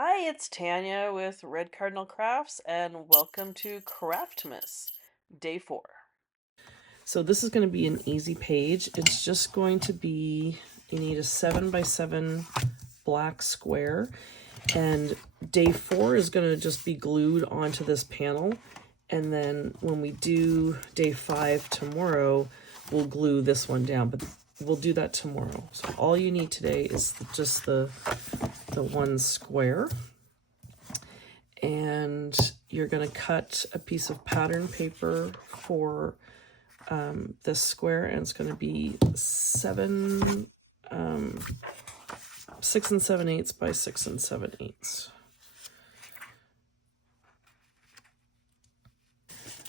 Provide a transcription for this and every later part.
Hi, it's Tanya with Red Cardinal Crafts, and welcome to CRAFTMAS, Day 4. So this is going to be an easy page. It's just going to be, you need a 7x7 black square, and Day 4 is going to just be glued onto this panel, and then when we do Day 5 tomorrow, we'll glue this one down, but we'll do that tomorrow. So all you need today is just the one square. And you're going to cut a piece of pattern paper for this square, and it's going to be 6 7/8 by 6 7/8.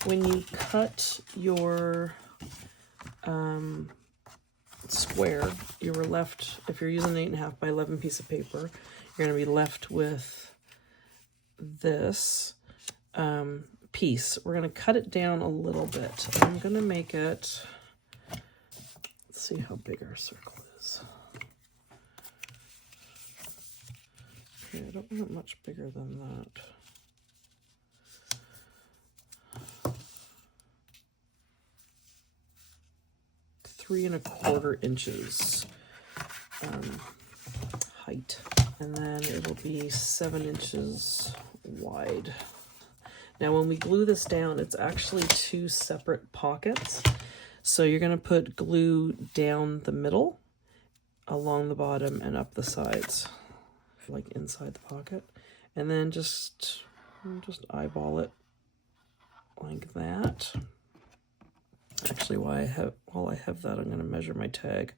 When you cut your square, you were left, if you're using an 8.5 by 11 piece of paper, you're going to be left with this piece. We're going to cut it down a little bit. I'm going to make it, let's see how big our circle is. Okay, I don't want it much bigger than that. 3 1/4 inches height, and then it'll be 7 inches wide. Now when we glue this down, it's actually 2 separate pockets. So you're going to put glue down the middle, along the bottom, and up the sides, like inside the pocket. And then just eyeball it like that. Actually, while I have that, I'm going to measure my tag.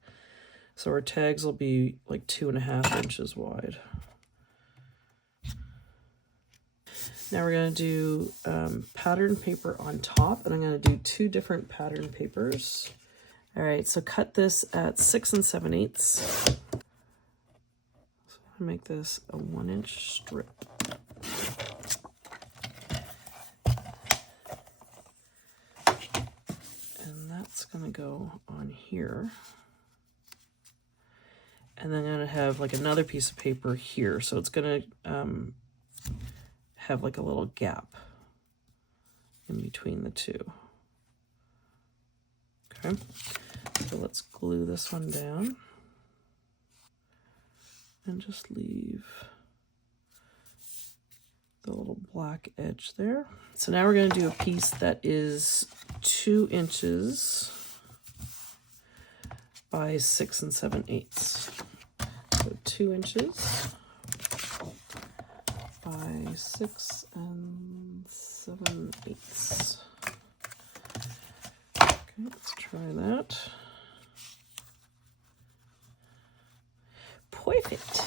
So our tags will be like 2.5 inches wide. Now we're going to do pattern paper on top, and I'm going to do 2 different pattern papers. All right, so cut this at 6 7/8. So I make this a 1-inch strip. And that's going to go on here. And then I'm going to have like another piece of paper here. So it's going to have like a little gap in between the two. Okay, so let's glue this one down and just leave the little black edge there. So now we're going to do a piece that is 2 inches by 6 7/8. So 2 inches by 6 7/8. Okay, let's try that. Perfect.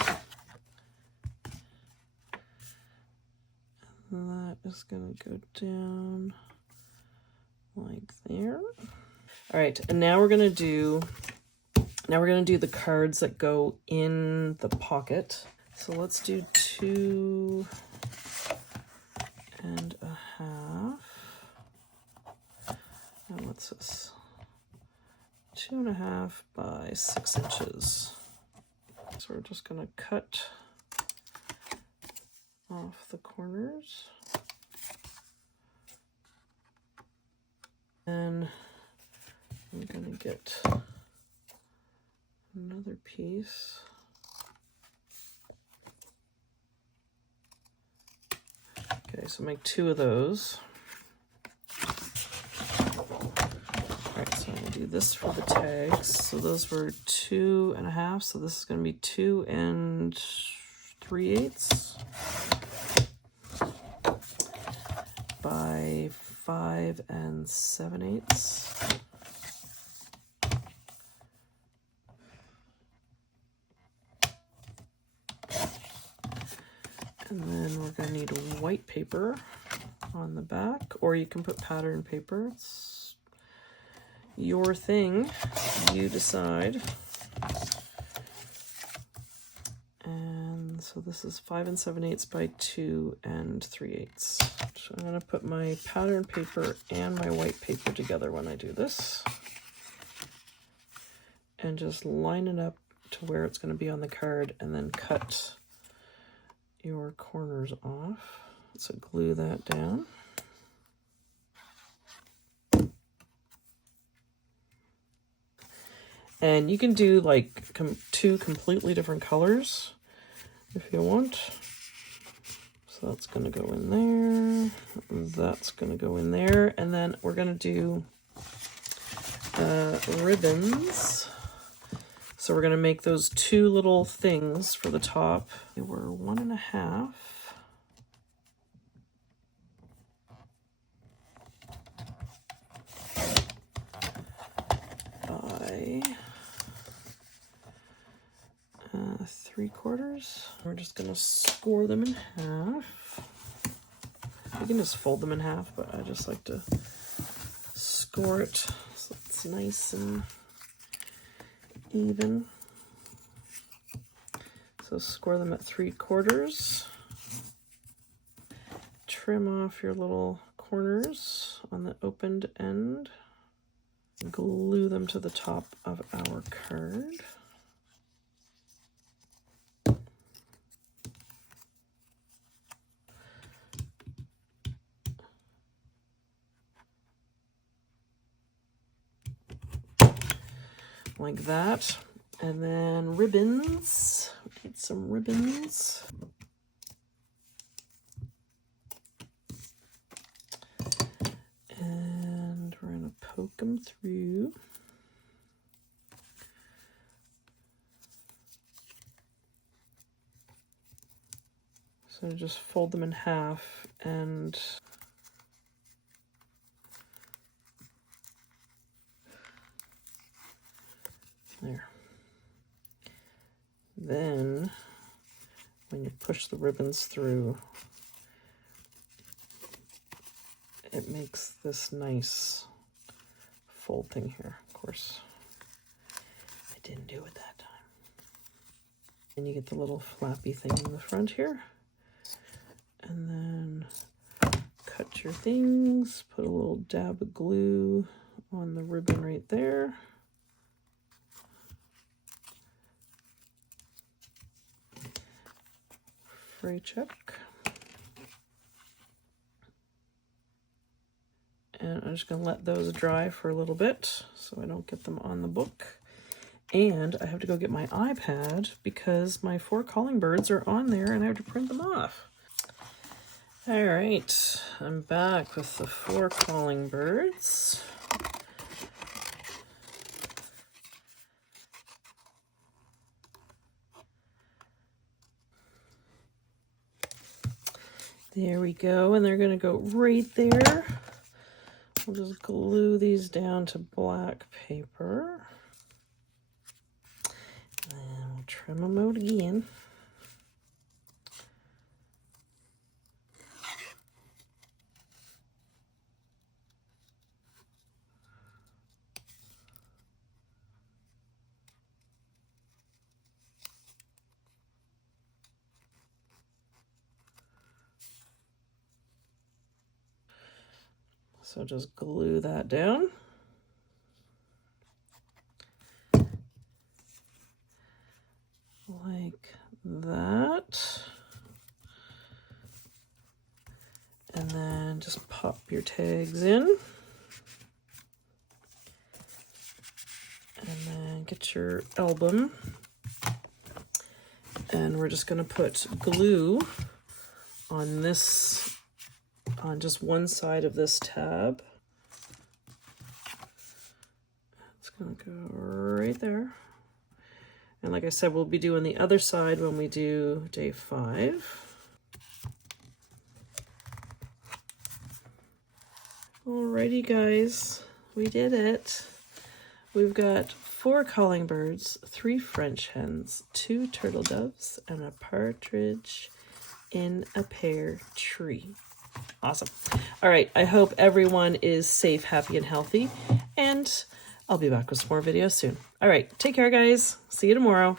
And that is going to go down like there. All right, and now we're going to do the cards that go in the pocket. So let's do 2 1/2. And what's this? 2 1/2 by 6 inches. So we're just going to cut off the corners. And I'm going to get another piece. Okay, so make 2 of those. All right, so I'm going to do this for the tags. So those were 2 1/2. So this is going to be 2 3/8 by 5 7/8. And then we're going to need white paper on the back, or you can put pattern paper. It's your thing. You decide. And so this is 5 7/8 by 2 3/8. So I'm going to put my pattern paper and my white paper together when I do this. And just line it up to where it's going to be on the card, and then cut your corners off. So glue that down. And you can do like two completely different colors if you want. So that's going to go in there. That's going to go in there. And then we're going to do ribbons. So we're going to make those two little things for the top. They were 1.5 by 3/4. We're just going to score them in half. You can just fold them in half, but I just like to score it so it's nice and even. So score them at 3/4. Trim off your little corners on the opened end. Glue them to the top of our card. Like that. And then ribbons. We need some ribbons. And we're going to poke them through. So just fold them in half and there. Then when you push the ribbons through, it makes this nice fold thing here. Of course, I didn't do it that time. And you get the little flappy thing in the front here. And then cut your things, put a little dab of glue on the ribbon right there. Fray check. And I'm just going to let those dry for a little bit so I don't get them on the book. And I have to go get my iPad because my 4 calling birds are on there and I have to print them off. All right, I'm back with the 4 calling birds. There we go, and they're gonna go right there. We'll just glue these down to black paper. And we'll trim them out again. So just glue that down. Like that. And then just pop your tags in. And then get your album. And we're just going to put glue on this, on just one side of this tab. It's going to go right there. And like I said, we'll be doing the other side when we do day 5. Alrighty guys, we did it. We've got 4 calling birds, 3 French hens, 2 turtle doves, and a partridge in a pear tree. Awesome. All right, I hope everyone is safe, happy, and healthy, and I'll be back with some more videos soon. All right, take care, guys. See you tomorrow.